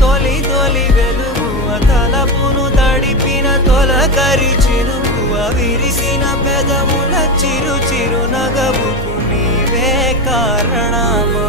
తొలి తొలి వెలుగువ తలపును తడిపిన తొలకరి చినుకువ విరిసిన పెదముల చిరు చిరు నగవుకు నీవే కారణమా